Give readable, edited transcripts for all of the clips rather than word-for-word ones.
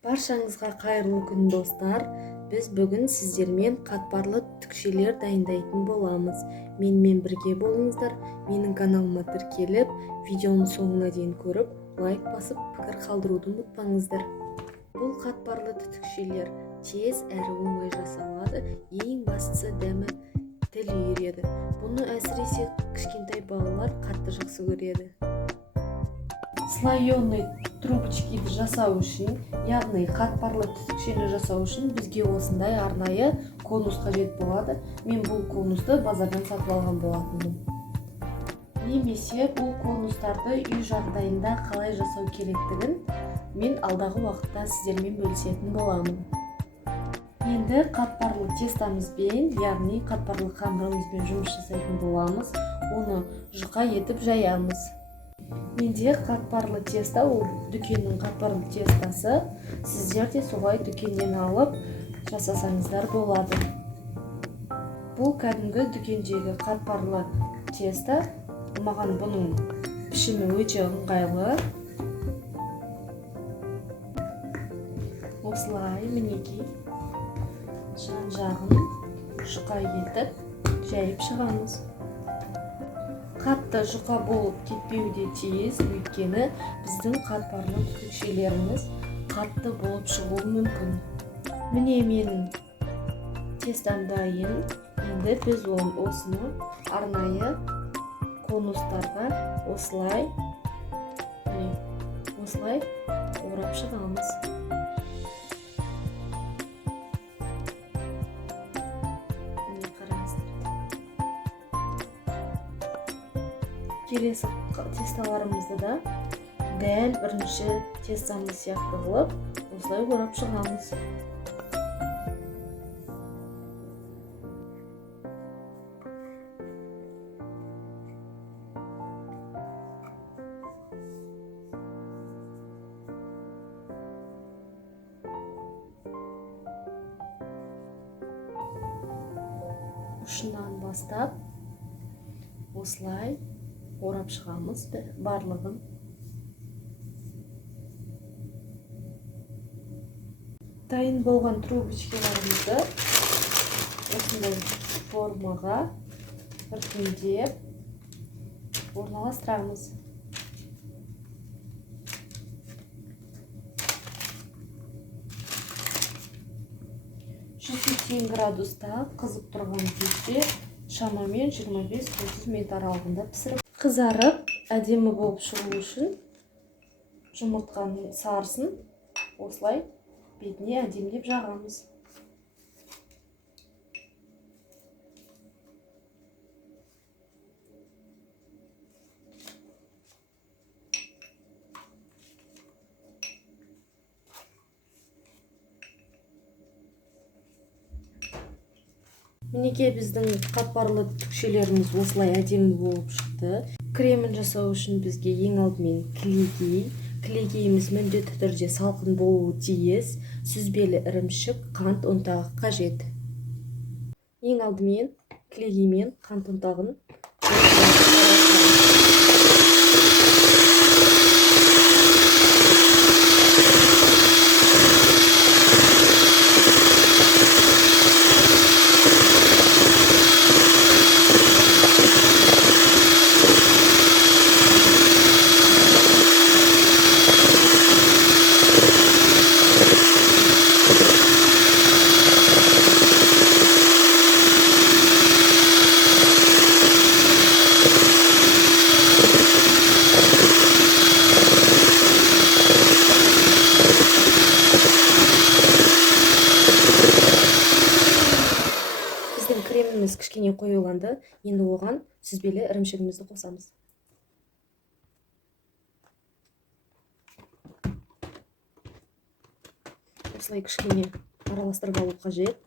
Баршаңызға қайырлы күн достар. Біз бүгін сіздермен қатпарлы түкшелер дайындайтын боламыз. Менімен бірге болыңыздар. Менің каналыма тіркеліп, видеоның соңына дейін көріп, лайк басып, пікір қалдыруды ұмытпаңыздар. Бұл қатпарлы түкшелер тез әрі оңай жасалады. Ең бастысы дәмі тіл үйіреді. Бұны әсіресе кішкентай балалар қатты жақсы көреді. Слоеный трубочкиді жасау үшін, яғни қатпарлы түтікшені жасау үшін бізге осындай арнайы конус қажет болады. Мен бұл конусты базардан сатып алған болатынмын. Немесе бұл конустарды үй жағдайында қалай жасау керектігін мен алдағы уақытта сіздермен бөлісетін боламын. Енді қатпарлы тестамызбен, яғни қатпарлы қамырымызбен жұмыс жасайтын боламыз. Оны жұқа етіп жаямыз. Менде қатпарлы теста, ол дүкеннің қатпарлы тестасы. Сіздер де солай дүкеннен алып жасасаңыздар болады. Бұл кәдімгі дүкендегі қатпарлы теста. Маған бұның пішімі өте ыңғайлы. Осылай мінекей жан-жағын жұқа етіп жайып шығамыз. Қатты жұқа болып кетпеуде тиіс, өйткені біздің қатпарлы түтікшелеріміз қатты болып шығуы мүмкін. Міне менің тестам дайын. Енді біз осыны арнайы конустарға осылай орап шығамыз. Келесі тесталарымызды да дәл бірінші тестамыз сияқты қылып, осылай орап шығамыз. Ұшынан бастап осылай орап шығамыз барлығын. Дайын болған трубочкаларымызды осындай формаға біртіндеп орналастырамыз. 180 градуста қызып тұрған кезде шамамен 25-30 минут аралығында пісіріп, қызарып әдемі болып шығу үшін жұмыртқаның сарысын осылай бетіне әдемілеп жағамыз. Мінекей біздің қатпарлы түкшелеріміз осылай әдемі болып шықты. Кремін жасау үшін бізге ең алдымен кілегейіміз міндетті түрде салқын болуы тиіс. Сүзбелі ірімшік, қант, ұнтағы қажет. Ең алдымен кілегей мен қант ұнтағын креміміз кішкене қоюланды. Енді оған сүзбелі ірімшігімізді қосамыз. Осылай кішкене араластырып алу қажет.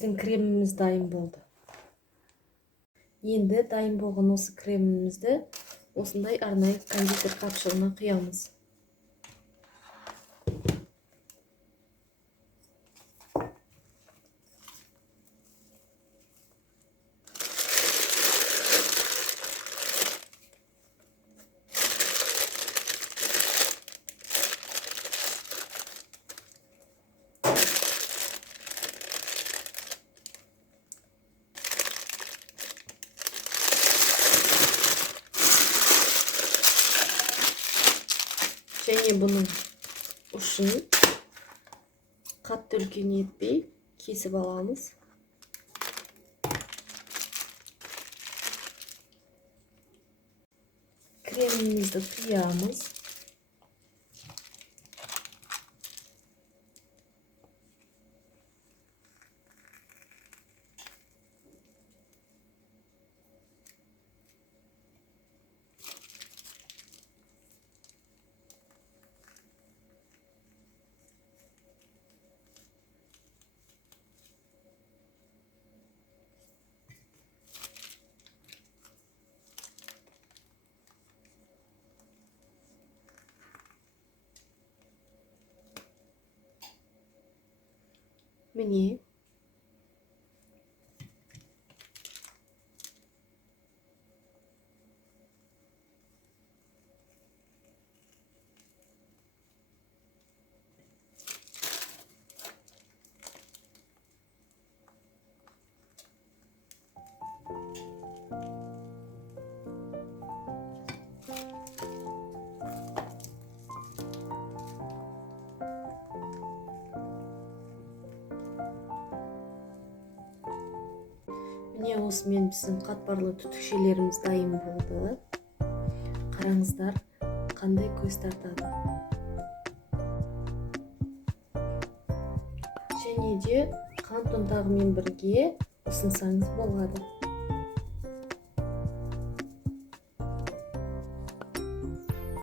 Біздің креміміз дайын болды. Енді дайын болған осы кремімізді осындай арнайы кондитер қапшығына құямыз. Және бұның ұшын қатты үлкен етпей кесіп аламыз. Кремімізді құямыз. Міне Міне осымен біздің қатпарлы түтікшелеріміз дайын болды. Қараңыздар, қандай көз тартады. Және де қант ұнтағымен бірге ұсынсаңыз болады.